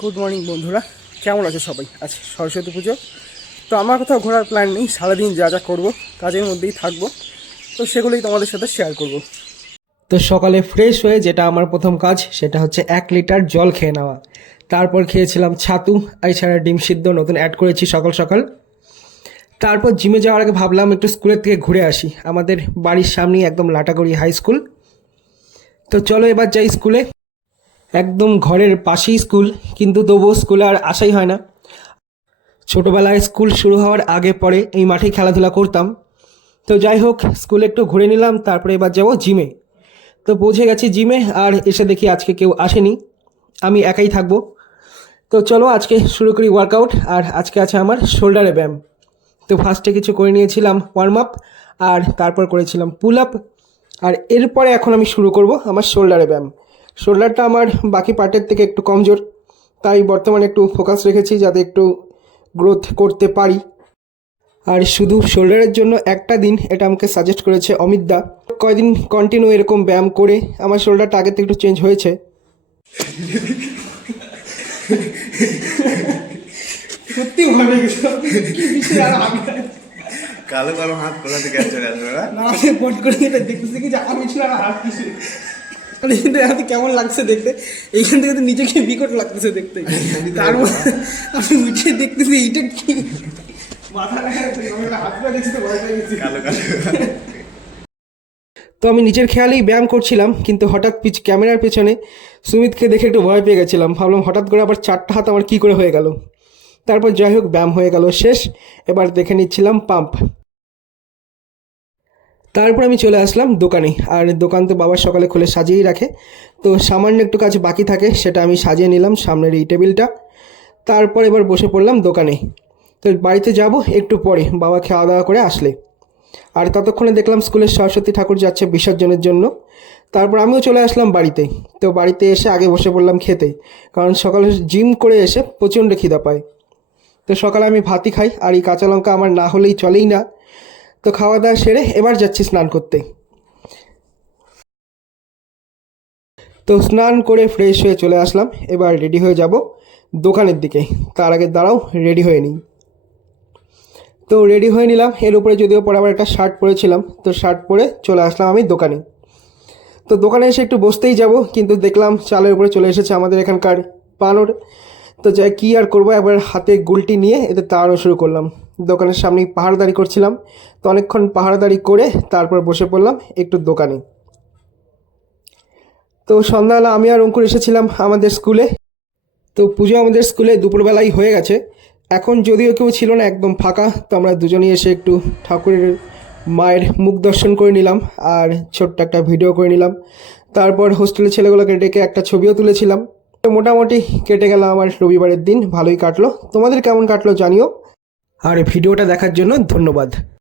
Good morning বন্ধুরা, কেমন আছো সবাই? আজ সরস্বতী পুজো, তো আমার কোথাও ঘোরার প্ল্যান নেই। সারাদিন যা যা করবো কাজের মধ্যেই থাকবো, তো সেগুলোই তোমাদের সাথে শেয়ার করব। তো সকালে ফ্রেশ হয়ে যেটা আমার প্রথম কাজ সেটা হচ্ছে 1 লিটার জল খেয়ে নেওয়া। তারপর খেয়েছিলাম ছাতু, এছাড়া ডিম সিদ্ধ নতুন অ্যাড করেছি সকাল সকাল। তারপর জিমে যাওয়ার আগে ভাবলাম একটু স্কুলের থেকে ঘুরে আসি। আমাদের বাড়ির সামনেই একদম লাটাগুড়ি হাই স্কুল। তো চলো এবার যাই স্কুলে। একদম ঘরের পাশেই স্কুল, কিন্তু তবুও স্কুলে আর আসাই হয় না। ছোটোবেলায় স্কুল শুরু হওয়ার আগে পরে এই মাঠেই খেলাধুলা করতাম। তো যাই হোক, স্কুলে একটু ঘুরে নিলাম, তারপরে এবার যাবো জিমে। তো পৌঁছে গেছি জিমে, আর এসে দেখি আজকে কেউ আসেনি, আমি একাই থাকবো। তো চলো আজকে শুরু করি ওয়ার্কআউট। আর আজকে আছে আমার শোল্ডারে ব্যায়াম। তো ফার্স্টে কিছু করে নিয়েছিলাম ওয়ার্ম আপ, আর তারপর করেছিলাম পুল আপ। আর এরপরে এখন আমি শুরু করব আমার শোল্ডারে ব্যায়াম। শোল্ডারটা আমার বাকি পার্টের থেকে একটু কমজোর, তাই বর্তমানে একটু ফোকাস রেখেছি যাতে একটু গ্রোথ করতে পারি। আর শুধু শোল্ডারের জন্য একটা দিন, এটা আমাকে সাজেস্ট করেছে অমিত দা। কয়দিন কন্টিনিউ এরকম ব্যায়াম করে আমার শোল্ডারটা আগের থেকে একটু চেঞ্জ হয়েছে। সত্যি ভাবে কালো কালো হাত কোথা থেকে চলে আসবে না? না আমি পট করে এটা দেখতেছি কি যে আমার পিছনে আর হাত কিছু হাতে কেমন লাগছে দেখতে। এইখান থেকে তো নিজেকে বিকট লাগতেছে দেখতে। তার আমি উঠে দেখতেছি এইটা কি মাথা হাতটা দেখছি তো ভয় পেয়ে গেছি। কালো কালো তো আমি নিজের খেয়ালেই ব্যায়াম করছিলাম, কিন্তু হঠাৎ ক্যামেরার পেছনে সুমিতকে দেখে একটু ভয় পেয়ে গেছিলাম। ভাবলাম হঠাৎ করে আবার 4টা হাত আমার কী করে হয়ে গেল। তারপর যাই হোক, ব্যায়াম হয়ে গেল শেষ। এবার দেখে নিচ্ছিলাম পাম্প। তারপর আমি চলে আসলাম দোকানে। আর দোকান তো বাবার সকালে খুলে সাজিয়েই রাখে, তো সামান্য একটু কাজ বাকি থাকে, সেটা আমি সাজিয়ে নিলাম সামনের এই টেবিলটা। তারপর এবার বসে পড়লাম দোকানে। তো বাড়িতে যাব একটু পরে, বাবা খাওয়া দাওয়া করে আসলে। আর ততক্ষণে দেখলাম স্কুলের সরস্বতী ঠাকুর যাচ্ছে বিসর্জনের জন্য। তারপর আমিও চলে আসলাম বাড়িতে। তো বাড়িতে এসে আগে বসে পড়লাম খেতে, কারণ সকালে জিম করে এসে প্রচণ্ড খিদা পায়। তো সকালে আমি ভাতই খাই, আর এই কাঁচা লঙ্কা আমার না হলেই চলেই না। তো খাওয়া দাওয়া সেরে এবার যাচ্ছি স্নান করতে। তো স্নান করে ফ্রেশ হয়ে চলে আসলাম। এবার রেডি হয়ে যাব দোকানের দিকে। তার আগে দাঁড়াও রেডি হয়ে নিই। তো রেডি হয়ে নিলাম। এর উপরে যদিও পরে আবার একটা শার্ট পরেছিলাম, তো শার্ট পরে চলে আসলাম আমি দোকানে। তো দোকানে এসে একটু বসতেই যাব, কিন্তু দেখলাম চালের উপরে চলে এসেছে আমাদের এখানকার পানোর। তো যাই কী আর করবো, এবার হাতে গুলটি নিয়ে এতে তাড়ানো শুরু করলাম। দোকানের সামনেই পাহাড়দারি করছিলাম। তো অনেকক্ষণ পাহাড়দারি করে তারপর বসে পড়লাম একটু দোকানে। তো সন্ধ্যাবেলা আমি আর অঙ্কুর এসেছিলাম আমাদের স্কুলে। তো পুজো আমাদের স্কুলে দুপুরবেলাই হয়ে গেছে। এখন যদিও কেউ ছিল না, একদম ফাঁকা। তো আমরা দুজনেই এসে একটু ঠাকুরের মায়ের মুখ দর্শন করে নিলাম, আর ছোট্ট একটা ভিডিও করে নিলাম। তারপর হোস্টেলের ছেলেগুলোকে ডেকে একটা ছবিও তুলেছিলাম। তো মোটামুটি কেটে গেল আমার রবিবারের দিন, ভালোই কাটলো। তোমাদের কেমন কাটলো জানিও, আর ভিডিওটা দেখার জন্য ধন্যবাদ।